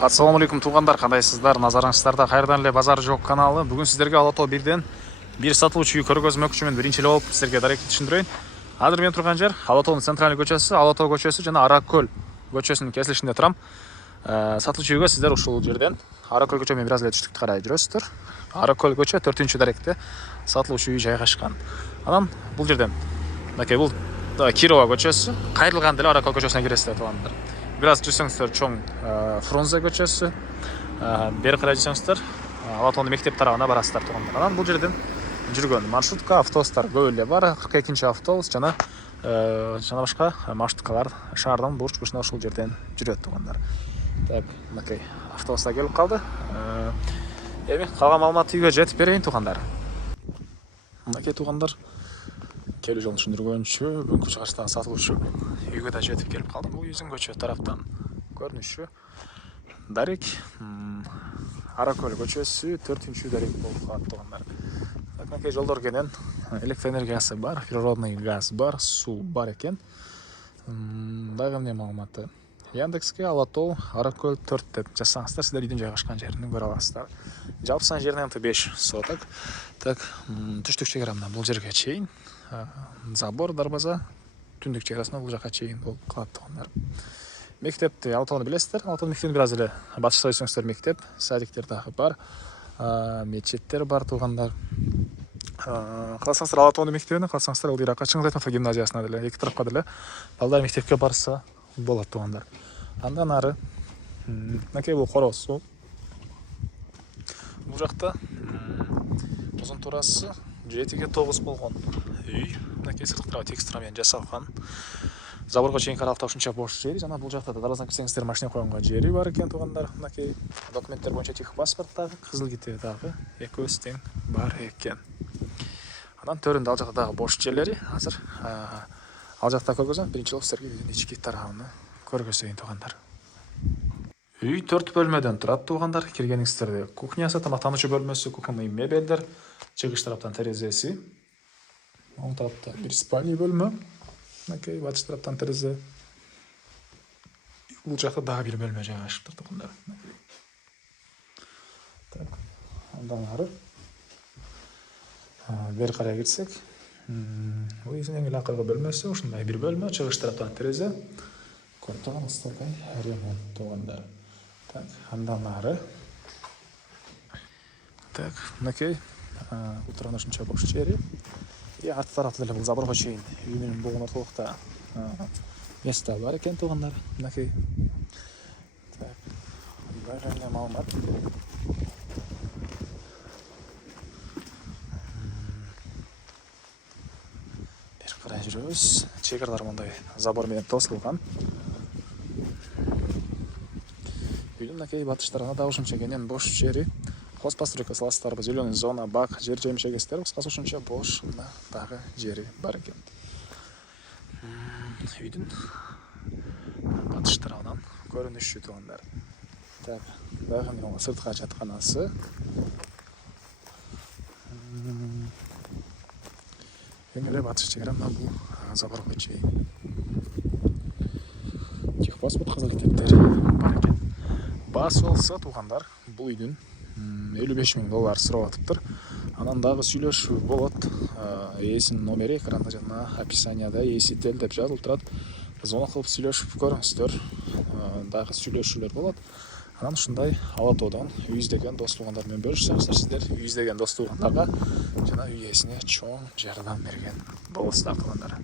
Ассаламу алейкум туугандар, кандайсыздар? Назарыңыздарда кайрадан эле Базар жок каналы. Бүгүн сиздерге Ала Тоо 1ден бир сатылуучу үй көргөзмөкчүмүн. Биринчи эле болуп сиздерге даректи түшүндүрөйүн. Азыр мен турган жер Ала Тоонун центральный көчөсү, Ала Тоо көчөсү жана Ара Көл көчөсүнүн кесилишинде турам. Сатылуучу үйгө сиздер ушул жерден Ара Көл көчө менен бир аз эле түштүктү карай жүрөсүздөр. Ара Көл көчө 4-даректе сатылуучу үй жайгашкан. Анан бул жерден мынакей бул Кирова көчөсү, кайрылган деле Ара Көл көчөсүнө киресиздер туугандар. Бир аз жүрсөңүздөр чоң Фрунзе көчөсү, бери карай жүрсөңүздөр Ала Тоонун мектеп тарабына барасыздар туугандар. Анан бул жерден жүргөн маршрутка, автобустар көп эле бар. 42-нчи автобус жана башка маршруткалар шаардан бурч бурчуна ушул жерден жүрөт туугандар. Так, мынакей автобуста келип калды. Эми калган маалыматты үйгө жетип берейин туугандар. Мынакей туугандар, келүү жолун түшүндүргөнчү бүгүнкү чыгыштагы сатылуучу үйгө да жетип келип калдым. Бул үйдүн көчө тараптан көрүнүшү дарек Ара Көл көчөсү 4-дарек болуп калат туугандар. Мынакей жолдор кенен электр энергиясы бар, природный газ бар, суу бар экен. Дагы эмне маалыматы? Яндекске Ала Тоо Ара Көл 4 деп жазсаңыздар, сиздер үйдүн жайгашкан жерин көрө аласыздар. Жалпысынан жердин ынты 5 соток. Так, түштүк чегара бул жерге чейин. Забор, дарбаза, түндүк чегасына бул жака чейин болуп калат туугандар. Мектепти Ала Тоону билесиздер. Ала Тоонун мектебин бир аз эле батышта көрсөңүздөр мектеп, садиктер дагы бар. Мечеттер бар туугандар. Калсаңыздар Ала Тоонун мектебине, калсаңыздар ылдый жакка Чыңгыз Айтматов гимназиясына деле эки тарапка деле балдар мектепке барса болот туугандар. Андан ары мынакей бул коросу. Бул жакта узун турасы 7-9 болгон үй. Мынакей сыртыктагы текстура менен жасалган. Заборго чейин каралыкта ушунча бош жери жана бул жакта да дарбазадан кирсеңиздер машина койгонго жери бар экен туугандар. Мынакей документтер боюнча техпаспорт дагы, кызыл ките дагы экөөсү тең бар экен. Анан төрүндө ал жакта дагы бош жерлери. Азыр ал жакта көргөзөм. Биринчи болуп сиздерге үйдүн ички тарабын көргөзөйүн туугандар. Үй 4 бөлмөдөн турат туугандар. Киргениңиздерде кухнясы, тамактануучу бөлмөсү, кухонный мебелдер, чыгыш тараптан терезеси. Оң тарапта бир спальный бөлмө. Мынакей батыш тараптан терезе. Бул жакта дагы бир бөлмө жайгашыптыр туугандар. Так, андан ары бери карай кирсек, үйдүн эң эле акыркы бөлмөсү, ушундай бир бөлмө, чыгыш тараптан терезе. Көптөгөн ыстыкай ремонт туугандар. Так, андан ары. Так, мынакей утурган ушунча бош жери. Арты тарапта деле бул заборго чейин үй менен болгон ортолукта место бар экен туугандар. Мынакей. Так, баары эле маалымат. Бери карай жүрөбүз. Чегарлар мындай забор менен тосулган. Үйдүн мынакей батыш тарабына да ушунча кенен бош жери. Хозпостройка саласыздарбы, зеленый зона, бак, жер жемишек эстер, кыскасы ушунча бош дагы жери бар экен. Үйдүн батыш тарабынан көрүнүшү туугандар. Так, дагы эмне сырткы жатканасы. Эң эле батыш чегара бул заборго чейин. Техпаспорт, кызыл китептер бар экен. Баасы болсо туугандар, бул үйдүн $55,000 сурап атыптыр. Анан дагы сүйлөшүү болот. Ээсинин номери экранда жана описанияда ээсител деп жазылып турат. Звонок кылып сүйлөшүп көрүңүздөр. Дагы сүйлөшүүлөр болот. Анан ушундай Ала Тоодон үй издеген дос туугандар менен бөлүшсөңүздөр, сиздер үй издеген дос туугандарга жана үй ээсине чоң жардам берген болосуздар туугандар.